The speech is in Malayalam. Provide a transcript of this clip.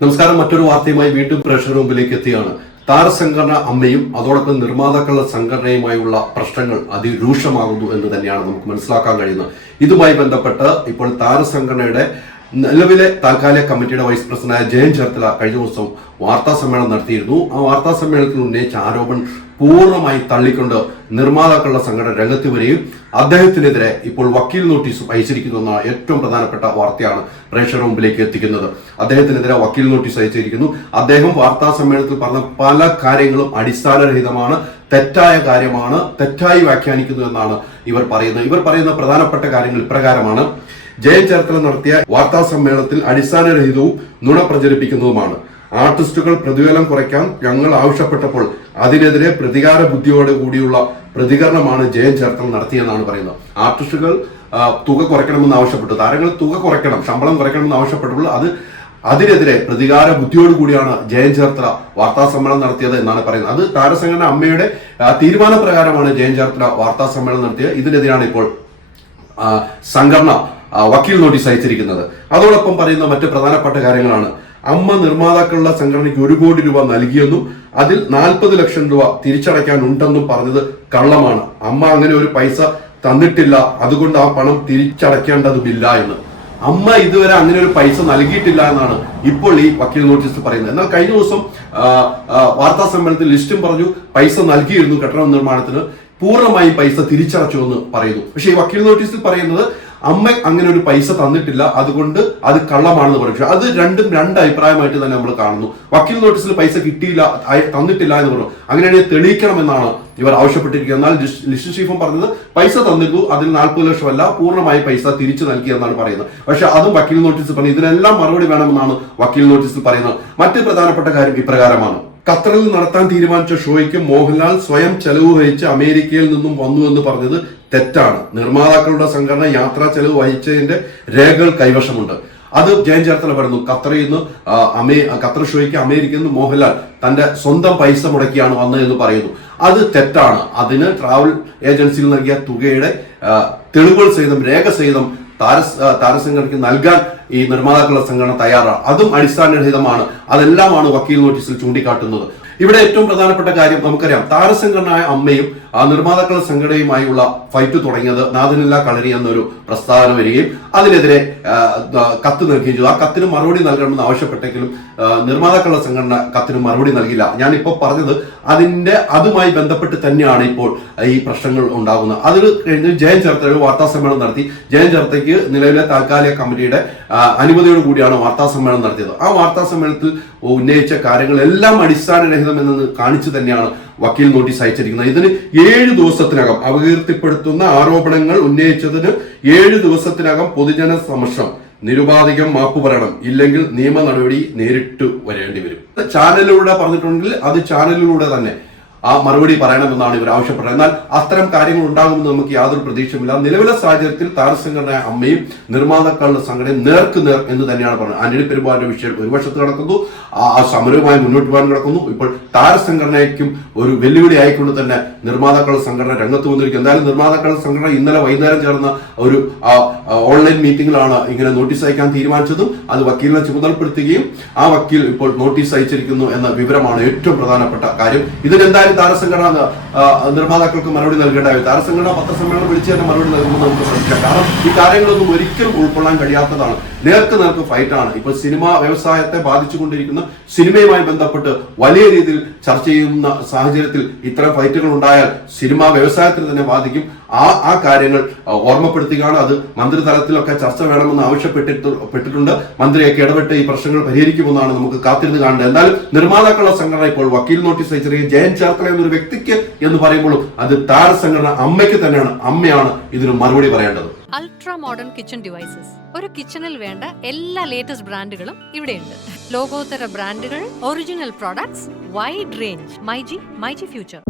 നമസ്കാരം. മറ്റൊരു വാർത്തയുമായി വീണ്ടും പ്രേക്ഷകരുടെ മുമ്പിലേക്ക് എത്തിയാണ്. താരസംഘടന അമ്മയും അതോടൊപ്പം നിർമ്മാതാക്കളുടെ സംഘടനയുമായുള്ള പ്രശ്നങ്ങൾ അതിരൂക്ഷമാകുന്നു എന്ന് തന്നെയാണ് നമുക്ക് മനസ്സിലാക്കാൻ കഴിയുന്നത്. ഇതുമായി ബന്ധപ്പെട്ട് ഇപ്പോൾ താരസംഘടനയുടെ നിലവിലെ താൽക്കാലിക കമ്മിറ്റിയുടെ വൈസ് പ്രസിഡന്റായ ജയൻ ചേർത്തല കഴിഞ്ഞ ദിവസം വാർത്താ സമ്മേളനം നടത്തിയിരുന്നു. ആ വാർത്താ സമ്മേളനത്തിൽ ഉന്നയിച്ച ആരോപണം പൂർണ്ണമായി തള്ളിക്കൊണ്ട് നിർമ്മാതാക്കളുടെ സംഘടന രംഗത്ത് വരികയും അദ്ദേഹത്തിനെതിരെ ഇപ്പോൾ വക്കീൽ നോട്ടീസും അയച്ചിരിക്കുന്നു എന്ന ഏറ്റവും പ്രധാനപ്പെട്ട വാർത്തയാണ് പ്രേക്ഷകരുടെ മുമ്പിലേക്ക് എത്തിക്കുന്നത്. അദ്ദേഹത്തിനെതിരെ വക്കീൽ നോട്ടീസ് അയച്ചിരിക്കുന്നു. അദ്ദേഹം വാർത്താ സമ്മേളനത്തിൽ പറഞ്ഞ പല കാര്യങ്ങളും അടിസ്ഥാനരഹിതമാണ്, തെറ്റായ കാര്യമാണ്, തെറ്റായി വ്യാഖ്യാനിക്കുന്നു എന്നാണ് ഇവർ പറയുന്ന പ്രധാനപ്പെട്ട കാര്യങ്ങൾ ഇപ്രകാരമാണ്. ജയൻ ചേർത്തല നടത്തിയ വാർത്താ സമ്മേളനത്തിൽ അടിസ്ഥാനരഹിതവും നുണ പ്രചരിപ്പിക്കുന്നതുമാണ്. ആർട്ടിസ്റ്റുകൾ പ്രതിഫലം കുറയ്ക്കാൻ ഞങ്ങൾ ആവശ്യപ്പെട്ടപ്പോൾ അതിനെതിരെ പ്രതികാര ബുദ്ധിയോടെ കൂടിയുള്ള പ്രതികരണമാണ് ജയൻ ചേർത്തല നടത്തിയെന്നാണ് പറയുന്നത്. ആർട്ടിസ്റ്റുകൾ തുക കുറയ്ക്കണമെന്ന് ആവശ്യപ്പെട്ടു, താരങ്ങൾ തുക കുറയ്ക്കണം, ശമ്പളം കുറയ്ക്കണമെന്ന് ആവശ്യപ്പെട്ടപ്പോൾ അതിനെതിരെ പ്രതികാര ബുദ്ധിയോട് കൂടിയാണ് ജയൻ ചേർത്തല വാർത്താ സമ്മേളനം നടത്തിയത് എന്നാണ് പറയുന്നത്. അത് താരസംഘടന അമ്മയുടെ തീരുമാനപ്രകാരമാണ് ജയൻ ചേർത്തല വാർത്താ സമ്മേളനം നടത്തിയത്. ഇതിനെതിരാണ് ഇപ്പോൾ സംഘടന വക്കീൽ നോട്ടീസ് അയച്ചിരിക്കുന്നത്. അതോടൊപ്പം പറയുന്ന മറ്റ് പ്രധാനപ്പെട്ട കാര്യങ്ങളാണ്. അമ്മ നിർമ്മാതാക്കളുടെ സംഘടനയ്ക്ക് 1 കോടി രൂപ നൽകിയെന്നും അതിൽ 40 ലക്ഷം രൂപ തിരിച്ചടയ്ക്കാനുണ്ടെന്നും പറഞ്ഞത് കള്ളമാണ്. അമ്മ അങ്ങനെ ഒരു പൈസ തന്നിട്ടില്ല, അതുകൊണ്ട് ആ പണം തിരിച്ചടയ്ക്കേണ്ടതുമില്ല എന്ന്. അമ്മ ഇതുവരെ അങ്ങനെ ഒരു പൈസ നൽകിയിട്ടില്ല എന്നാണ് ഇപ്പോൾ ഈ വക്കീൽ നോട്ടീസിൽ പറയുന്നത്. എന്നാൽ കഴിഞ്ഞ ദിവസം വാർത്താ സമ്മേളനത്തിൽ ലിസ്റ്റും പറഞ്ഞു പൈസ നൽകിയിരുന്നു കെട്ടിട നിർമ്മാണത്തിന്, പൂർണ്ണമായും പൈസ തിരിച്ചടച്ചു എന്ന് പറയുന്നു. പക്ഷേ ഈ വക്കീൽ നോട്ടീസിൽ പറയുന്നത് അമ്മ അങ്ങനെ ഒരു പൈസ തന്നിട്ടില്ല, അതുകൊണ്ട് അത് കള്ളമാണെന്ന് പറയും. പക്ഷെ അത് രണ്ട് അഭിപ്രായമായിട്ട് തന്നെ നമ്മൾ കാണുന്നു. വക്കീൽ നോട്ടീസിൽ പൈസ കിട്ടിയില്ല, തന്നിട്ടില്ല എന്ന് പറഞ്ഞു. അങ്ങനെയാണെങ്കിൽ തെളിയിക്കണമെന്നാണ് ഇവർ ആവശ്യപ്പെട്ടിരിക്കുന്നത്. എന്നാൽ ലിസ്റ്റ് ചീഫും പറഞ്ഞത് പൈസ തന്നിരുന്നു, അതിൽ 40 ലക്ഷമല്ല, പൂർണ്ണമായി പൈസ തിരിച്ചു നൽകി എന്നാണ് പറയുന്നത്. പക്ഷെ അതും വക്കീൽ നോട്ടീസിൽ പറഞ്ഞു. ഇതിനെല്ലാം മറുപടി വേണമെന്നാണ് വക്കീൽ നോട്ടീസിൽ പറയുന്നത്. മറ്റ് പ്രധാനപ്പെട്ട കാര്യം ഇപ്രകാരമാണ്. ഖത്തറിൽ നടത്താൻ തീരുമാനിച്ച ഷോയ്ക്ക് മോഹൻലാൽ സ്വയം ചെലവ് വഹിച്ച് അമേരിക്കയിൽ നിന്നും വന്നു എന്ന് പറഞ്ഞത് തെറ്റാണ്. നിർമ്മാതാക്കളുടെ സംഘടന യാത്രാ ചെലവ് വഹിച്ചതിന്റെ രേഖകൾ കൈവശമുണ്ട്. അത് ജയൻ ചേർത്തല പറയുന്നു. ഖത്തർ ഷോയ്ക്ക് അമേരിക്കയിൽ നിന്ന് മോഹൻലാൽ തന്റെ സ്വന്തം പൈസ മുടക്കിയാണ് വന്നത് എന്ന് പറയുന്നു. അത് തെറ്റാണ്. അതിന് ട്രാവൽ ഏജൻസിയിൽ നൽകിയ തുകയുടെ തെളിവുകൾ സഹിതം രേഖ സഹിതം താരസംഘടനയ്ക്ക് നൽകാൻ ഈ നിർമ്മാതാക്കളുടെ സംഘടന തയ്യാറാണ്. അതും അടിസ്ഥാനരഹിതമാണ്. അതെല്ലാമാണ് വക്കീൽ നോട്ടീസിൽ ചൂണ്ടിക്കാട്ടുന്നത്. ഇവിടെ ഏറ്റവും പ്രധാനപ്പെട്ട കാര്യം നമുക്കറിയാം. താരസംഘടനയായ അമ്മയും നിർമ്മാതാക്കളുടെ സംഘടനയുമായുള്ള ഫൈറ്റ് തുടങ്ങിയത് നാഥനില്ല കളരി എന്നൊരു പ്രസ്താവന വരികയും അതിനെതിരെ കത്ത് നൽകുകയും ചെയ്തു. ആ കത്തിന് മറുപടി നൽകണമെന്ന് ആവശ്യപ്പെട്ടെങ്കിലും നിർമ്മാതാക്കളുടെ സംഘടന കത്തിന് മറുപടി നൽകില്ല. ഞാനിപ്പോൾ പറഞ്ഞത് അതുമായി ബന്ധപ്പെട്ട് തന്നെയാണ് ഇപ്പോൾ ഈ പ്രശ്നങ്ങൾ ഉണ്ടാകുന്നത്. അതിൽ കഴിഞ്ഞ് ജയൻ ചേർത്തല ഒരു വാർത്താ സമ്മേളനം നടത്തി. ജയൻ ചേർത്തലയ്ക്ക് നിലവിലെ താൽക്കാലിക കമ്മിറ്റിയുടെ അനുമതിയോട് കൂടിയാണ് വാർത്താ സമ്മേളനം നടത്തിയത്. ആ വാർത്താ സമ്മേളനത്തിൽ ഉന്നയിച്ച കാര്യങ്ങളെല്ലാം അടിസ്ഥാനരഹിതമെന്ന് കാണിച്ചു തന്നെയാണ് വക്കീൽ നോട്ടീസ് അയച്ചിരിക്കുന്നത്. ഇതിന് 7 ദിവസത്തിനകം അപകീർത്തിപ്പെടുത്തുന്ന ആരോപണങ്ങൾ ഉന്നയിച്ചതിന് 7 ദിവസത്തിനകം പൊതുജന സമക്ഷം നിരുപാധികം മാപ്പ് പറയണം, ഇല്ലെങ്കിൽ നിയമ നടപടി നേരിട്ട് വരേണ്ടി വരും. ചാനലിലൂടെ പറഞ്ഞിട്ടുണ്ടെങ്കിൽ അത് ചാനലിലൂടെ തന്നെ ആ മറുപടി പറയണമെന്നാണ് ഇവർ ആവശ്യപ്പെട്ടത്. എന്നാൽ അത്തരം കാര്യങ്ങൾ ഉണ്ടാകുമെന്ന് നമുക്ക് യാതൊരു പ്രതീക്ഷയുമില്ല. നിലവിലെ സാഹചര്യത്തിൽ താരസംഘടന അമ്മയും നിർമ്മാതാക്കളുടെ സംഘടനയും നേർക്കുനേർ എന്ന് തന്നെയാണ് പറയുന്നത്. ആന്റണി പെരുമ്പാവൂരിന്റെ വിഷയം ഒരു വശത്ത് നടക്കുന്നു, ആ സമരവുമായി മുന്നോട്ട് പോകാൻ കിടക്കുന്നു. ഇപ്പോൾ താരസംഘടനയ്ക്കും ഒരു വെല്ലുവിളി ആയിക്കൊണ്ട് തന്നെ നിർമ്മാതാക്കളുടെ സംഘടന രംഗത്ത് വന്നിരിക്കും. എന്തായാലും നിർമ്മാതാക്കളുടെ സംഘടന ഇന്നലെ വൈകുന്നേരം ചേർന്ന ഒരു ഓൺലൈൻ മീറ്റിംഗിലാണ് ഇങ്ങനെ നോട്ടീസ് അയക്കാൻ തീരുമാനിച്ചതും അത് വക്കീലിനെ ചുമതലപ്പെടുത്തുകയും ആ വക്കീൽ ഇപ്പോൾ നോട്ടീസ് അയച്ചിരിക്കുന്നു എന്ന വിവരമാണ് ഏറ്റവും പ്രധാനപ്പെട്ട കാര്യം. ഇതിനെന്തായാലും താരസംഘടന നിർമ്മാതാക്കൾക്ക് മറുപടി നൽകേണ്ടതായി. താരസംഘടന പത്രസമ്മേളനം വിളിച്ച് തന്നെ മറുപടി നൽകുമെന്ന് നമുക്ക് ശ്രദ്ധിക്കാം. കാരണം ഈ കാര്യങ്ങളൊന്നും ഒരിക്കലും ഉൾക്കൊള്ളാൻ കഴിയാത്തതാണ്. നേർക്ക് ഫൈറ്റാണ്. ഇപ്പോൾ സിനിമാ വ്യവസായത്തെ ബാധിച്ചുകൊണ്ടിരിക്കുന്ന സിനിമയുമായി ബന്ധപ്പെട്ട് വലിയ രീതിയിൽ ചർച്ച ചെയ്യുന്ന സാഹചര്യത്തിൽ ഇത്തരം ഫൈറ്റുകൾ ഉണ്ടായാൽ സിനിമാ വ്യവസായത്തിന് തന്നെ ബാധിക്കും. ആ കാര്യങ്ങൾ ഓർമ്മപ്പെടുത്തുകയാണ്. അത് മന്ത്രിതലത്തിലൊക്കെ ചർച്ച വേണമെന്ന് ആവശ്യപ്പെട്ടിട്ടുണ്ട്. മന്ത്രിയൊക്കെ ഇടപെട്ട് ഈ പ്രശ്നങ്ങൾ പരിഹരിക്കുമെന്നാണ് നമുക്ക് കാത്തിരുന്ന് കാണേണ്ടത്. എന്നാലും നിർമ്മാതാക്കളുടെ സംഘടന ഇപ്പോൾ വക്കീൽ നോട്ടീസ് അയച്ചിരിക്കുക. ജയൻ ചേർത്തല എന്നൊരു വ്യക്തിക്ക് എന്ന് പറയുമ്പോഴും അത് താരസംഘടന അമ്മയ്ക്ക് തന്നെയാണ്. അമ്മയാണ് ഇതിന് മറുപടി പറയേണ്ടത്. Ultra modern kitchen devices. ഒരു കിച്ചണിൽ വേണ്ട എല്ലാ ലേറ്റസ്റ്റ് ബ്രാൻഡുകളും ഇവിടെയുണ്ട്. ലോകോത്തര ബ്രാൻഡുകൾ, original products, wide range. MyG future.